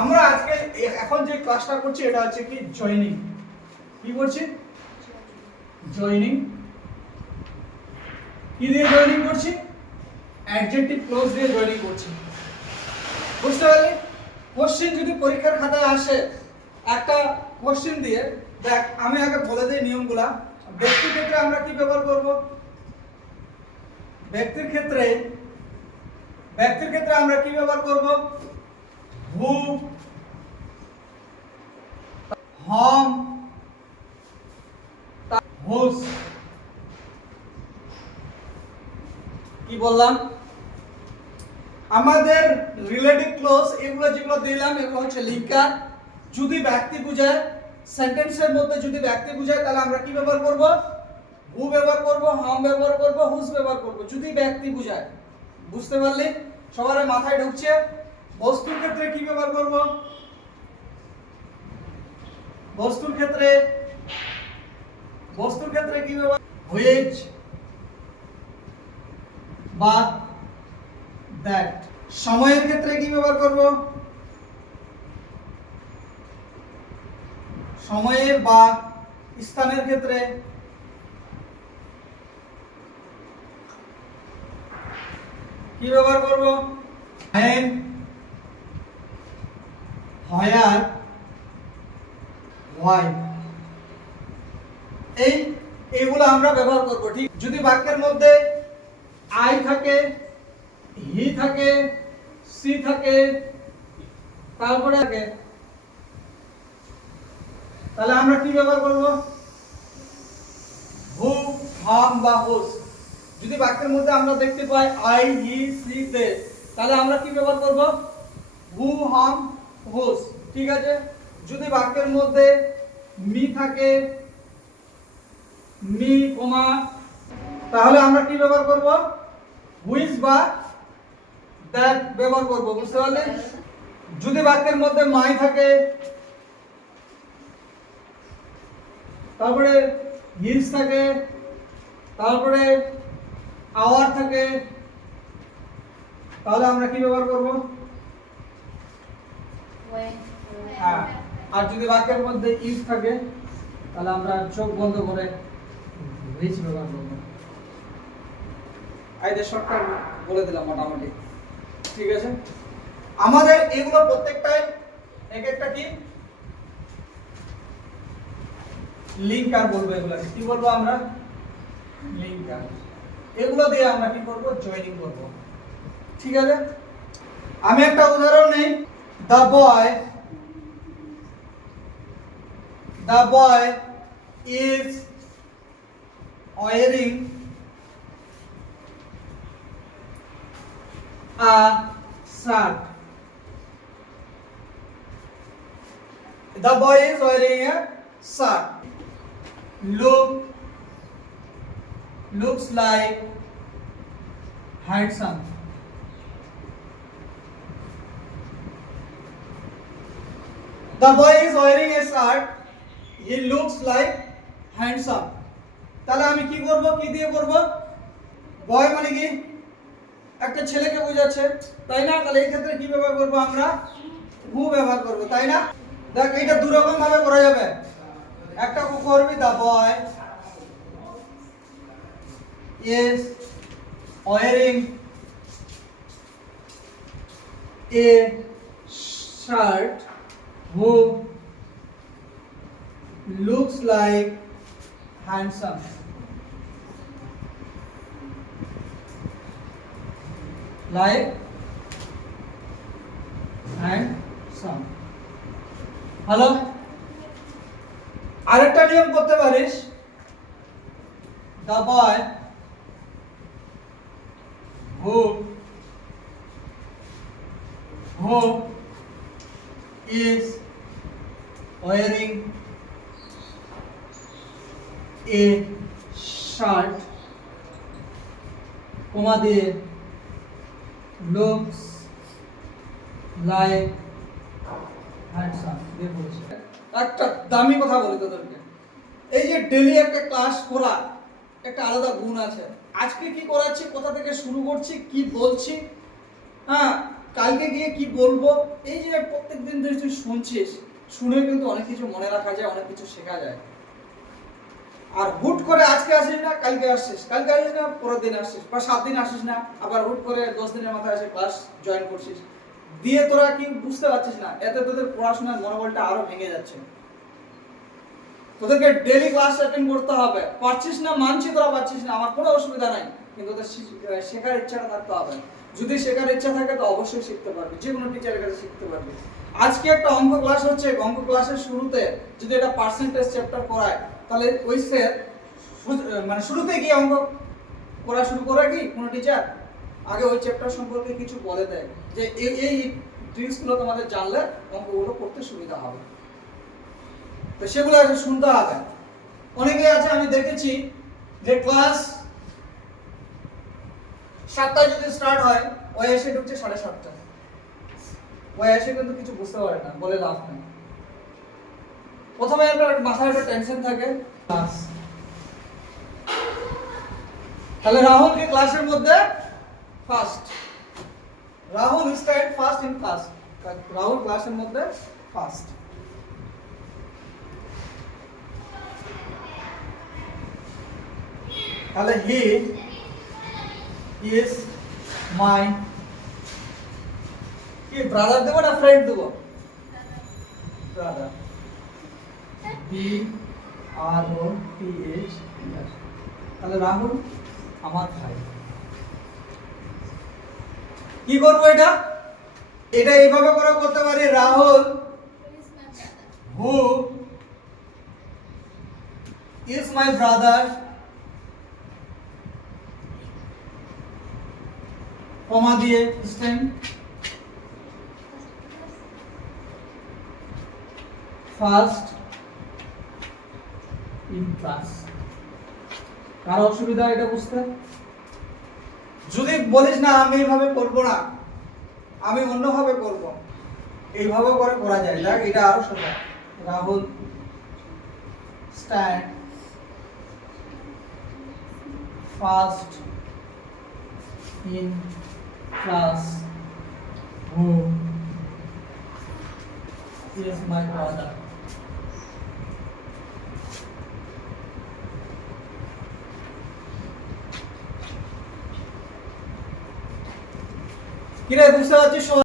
আমরা আজকে এখন যে ক্লাসটা করছি, এটা হচ্ছে কি জয়েনিং কি করছি? জয়েনিং কি দিয়ে জয়েনিং করছি? অ্যাডজেক্টিভ ক্লোজ দিয়ে জয়েনিং করছি। বুঝতে পারলি? কোশ্চেন যদি পরীক্ষার খাতায় আসে, একটা কোশ্চেন দিয়ে, দেখ, আমি আগে বলে দিই নিয়মগুলা। ব্যক্তির ক্ষেত্রে আমরা কি ব্যবহার করব? ব্যক্তির ক্ষেত্রে ব্যক্তির ক্ষেত্রে আমরা কি ব্যবহার করব? হু হম হুস কি বললাম? আমাদের রিলেটিভ ক্লোজ এগুলো যেগুলো দিলাম, এগুলো হচ্ছে লিঙ্কার। যদি ব্যক্তি বোঝায় সেন্টেন্সের মধ্যে যদি ব্যক্তি বোঝায়, তাহলে আমরা কি ব্যবহার করব? হু ব্যবহার করব, হাম ব্যবহার করব হুস ব্যবহার করব। যদি ব্যক্তি বোঝায়, বুঝতে পারলি? সবার মাথায় ঢুকছে। বস্তুর ক্ষেত্রে কি ব্যবহার করব? বস্তুর ক্ষেত্রে বস্তুর ক্ষেত্রে কি ব্যবহার হুইচ বা দ্যাট সময়ের ক্ষেত্রে কি ব্যবহার করব? সময়ের বা স্থানের ক্ষেত্রে। কি ব্যবহার করব? When where why এই এগুলো আমরা ব্যবহার করব, ঠিক? যদি বাক্যের মধ্যে আই থাকে হি থাকে সি থাকে, তারপরে থাকে, তাহলে আমরা কি ব্যবহার করব? হু হাম বা হুস যদি বাক্যের মধ্যে আমরা দেখতে পাই আই হি সি দে তাহলে আমরা কি ব্যবহার করব? হু হাম হুস, ঠিক আছে? যদি বাক্যের মধ্যে মি থাকে, মি কমা, তাহলে আমরা কি ব্যবহার করব? হুইজ বা দ্যাট ব্যবহার করব, বুঝতে পারলে? যদি বাক্যের মধ্যে মাই থাকে, তারপরে হিজ থাকে, তারপরে আওয়ার থাকে, তাহলে আমরা কি ব্যবহার করব? হ্যাঁ আর যদি বাক্যের মধ্যে ইজ থাকে, তাহলে আমরা চোখ বন্ধ করে রিচ ব্যবহার করব? আইদের শর্টকাট বলে দিলাম মোটামুটি। ঠিক আছে? আমাদের এগুলো প্রত্যেকটাই এক একটা কি? লিঙ্ক আর বলব এগুলো কি বলব আমরা? লিঙ্ক আর। এগুলো দিয়ে আমরা কি করব? জয়েনিং করব। ঠিক আছে? আমি একটা উদাহরণ নেই। the boy the boy is wearing a shirt the boy is wearing a shirt look looks like handsome. The boy is wearing a shirt. He looks like handsome. তাহলে আমি কি করব? কি দিয়ে করব? বয় মানে কি? একটা ছেলেকে বোঝাচ্ছে। তাই না? তাহলে এই ক্ষেত্রে কি ব্যবহার করব আমরা? হু ব্যবহার করব, তাই না? দেখ এটা দু ভাবে করা যাবে। একটা করবি the boy is wearing a shirt who looks like handsome like handsome hello আরেকটা নিয়ম করতে পারিস the boy who who is wearing a shirt. কমা দিয়ে looks like handsome, দিয়ে বলেছে। একটা দামি কথা বলি তোদেরকে। এই যে ডেলি একটা ক্লাস করা, একটা আলাদা গুণ আছে। আজকে কি করাচ্ছি, কোথা থেকে শুরু করছি, কি বলছি? হ্যাঁ কালকে গিয়ে কি বলব? এই যে প্রত্যেকদিন ধরে তুই শুনছিস শুনে কিন্তু অনেক কিছু মনে রাখা যায়, অনেক কিছু শেখা যায়। আর হুট করে আজকে আসিস না, কালকে আসছিস কালকে আসিস না, পরের দিন আসছিস বা সাত দিন আসিস না, আবার হুট করে দশ দিনের মাথায় এসে ক্লাস জয়েন করছিস। দিয়ে তোরা কি বুঝতে পারছিস না, এতে তোদের পড়াশোনার মনোবলটা আরও ভেঙে যাচ্ছে। তোদেরকে ডেলি ক্লাস অ্যাটেন্ড করতে হবে। পারছিস না, মানছি তোরা পারছিস না, আমার কোনো অসুবিধা নাই। কিন্তু তোদের শেখার ইচ্ছাটা থাকতে হবে। যদি শেখার ইচ্ছা থাকে, তো অবশ্যই শিখতে পারবে। যে কোনো টিচারের কাছে শিখতে পারবে। আজকে একটা অঙ্ক ক্লাস হচ্ছে অঙ্ক ক্লাসের শুরুতে যদি এটা পার্সেন্টেজ চ্যাপ্টার করায়, তাহলে ওই স্যার মানে শুরুতে গিয়ে অঙ্ক করা শুরু করে কি কোনো টিচার আগে ওই চ্যাপ্টার সম্পর্কে কিছু বলে দেয়। যে এই এই ট্রিক্সগুলো তোমাদের জানলে অঙ্কগুলো করতে সুবিধা হবে। তো সেগুলো শুনতে হবে। অনেকে আছে, আমি দেখেছি যে ক্লাস সাতটায় যদি স্টার্ট হয় ওই এসে ঢুকছে সাড়ে সাতটায় ওই এসে কিন্তু কিছু বুঝতে পারে না, বলে লাভ নেই। প্রথমে একটা মাথায় একটা টেনশন থাকে ক্লাস তাহলে রাহুলকে ক্লাসের মধ্যে first Rahul start first in Rahul ক্লাসের মধ্যে ফার্স্ট তাহলে হি ইজ মাই কি ব্রাদার দেবো না ফ্রেন্ড দেবো? Brother B R O T H তাহলে রাহুল, আমার ভাই। কি করব এটা? এটা এইভাবে করে করতে পারি। Rahul who is my brother comma দিয়ে স্ট্যান্ড ফার্স্ট ইন ক্লাস কার অসুবিধা এটা বুঝতে? যদি বলিস না, আমি এইভাবে করব না। আমি অন্যভাবে করব। এইভাবে করে করা যায়। দেখ, এটা আরও সোজা। Rahul stand first in class who is my brother. কিরে বুঝতে পারছিস